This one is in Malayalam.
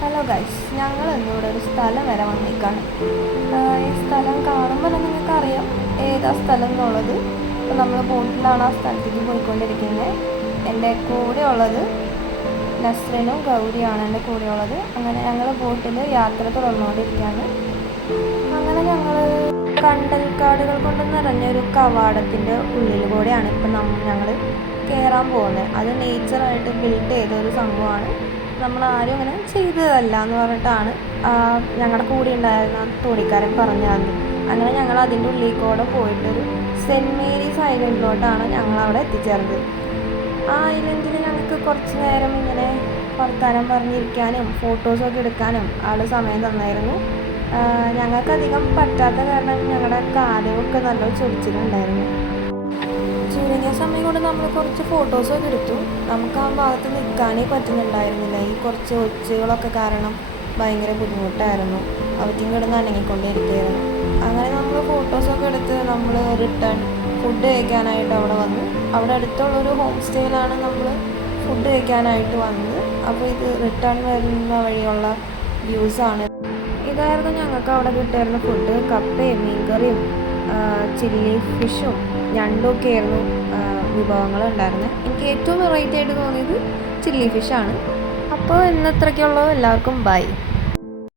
ഹലോ ഗൈസ്, ഞങ്ങൾ ഇന്നിവിടെ ഒരു സ്ഥലം വരെ വന്നേക്കാണ്. ഈ സ്ഥലം കാണുമ്പോൾ തന്നെ നിങ്ങൾക്ക് അറിയാം ഏതാ സ്ഥലം എന്നുള്ളത്. അപ്പോൾ നമ്മൾ ബോട്ടിലാണ് ആ സ്ഥലത്തേക്ക് പോയിക്കൊണ്ടിരിക്കുന്നത്. എൻ്റെ കൂടെ ഉള്ളത് നസ്രിനും ഗൗരിയാണ് എൻ്റെ കൂടെ ഉള്ളത്. അങ്ങനെ ഞങ്ങൾ ബോട്ടിൽ യാത്ര തുടർന്നുകൊണ്ടിരിക്കുകയാണ്. അങ്ങനെ ഞങ്ങൾ കണ്ടൽക്കാടുകൾ കൊണ്ട് നിറഞ്ഞൊരു കവാടത്തിൻ്റെ ഉള്ളിൽ കൂടെയാണ് ഇപ്പം ഞങ്ങൾ കയറാൻ പോകുന്നത്. അത് നേച്ചറായിട്ട് ബിൽഡ് ചെയ്തൊരു സംഭവമാണ്. നമ്മളാരും അങ്ങനെ ചെയ്തതല്ല എന്ന് പറഞ്ഞിട്ടാണ് ഞങ്ങളുടെ കൂടെ ഉണ്ടായിരുന്ന തോണിക്കാരൻ പറഞ്ഞത്. അങ്ങനെ ഞങ്ങൾ അതിൻ്റെ ഉള്ളിൽ കൂടെ പോയിട്ടൊരു സെൻറ്റ് മേരീസ് ഐലൻഡിലോട്ടാണ് ഞങ്ങളവിടെ എത്തിച്ചേർന്നത്. ആ ഐലൻഡിൽ ഞങ്ങൾക്ക് കുറച്ച് നേരം ഇങ്ങനെ വർത്താനം പറഞ്ഞിരിക്കാനും ഫോട്ടോസൊക്കെ എടുക്കാനും ആൾ സമയം തന്നായിരുന്നു. ഞങ്ങൾക്കധികം പറ്റാത്ത കാരണം ഞങ്ങളുടെ കാലൊക്കെ നല്ല ചൊറിച്ചിലുണ്ടായിരുന്നു. ചുരുങ്ങിയ സമയം കൊണ്ട് നമ്മൾ കുറച്ച് ഫോട്ടോസൊക്കെ എടുത്തു. നമുക്ക് ആ ഭാഗത്ത് നിൽക്കാനേ പറ്റുന്നുണ്ടായിരുന്നില്ല. ഈ കുറച്ച് ഒച്ചകളൊക്കെ കാരണം ഭയങ്കര ബുദ്ധിമുട്ടായിരുന്നു. അവറ്റും കിടന്ന് അനങ്ങിക്കൊണ്ടിരിക്കുകയായിരുന്നു. അങ്ങനെ നമ്മൾ ഫോട്ടോസൊക്കെ എടുത്ത് നമ്മൾ റിട്ടേൺ ഫുഡ് കഴിക്കാനായിട്ട് അവിടെ വന്നു. അവിടെ അടുത്തുള്ളൊരു ഹോം സ്റ്റേയിലാണ് നമ്മൾ ഫുഡ് കഴിക്കാനായിട്ട് വന്നത്. അപ്പോൾ ഇത് റിട്ടേൺ വരുന്ന വഴിയുള്ള വ്യൂസാണ്. ഇതായിരുന്നു ഞങ്ങൾക്ക് അവിടെ കിട്ടിയിരുന്ന ഫുഡ്. കപ്പയും മീൻകറിയും ചില്ലി ഫിഷും ഞണ്ടൊക്കെ ആയിരുന്നു വിഭവങ്ങൾ ഉണ്ടായിരുന്നത്. എനിക്ക് ഏറ്റവും വെറൈറ്റി ആയിട്ട് തോന്നിയത് ചില്ലി ഫിഷാണ്. അപ്പോൾ ഇന്നത്രയ്ക്കുള്ളൂ. എല്ലാവർക്കും ബൈ.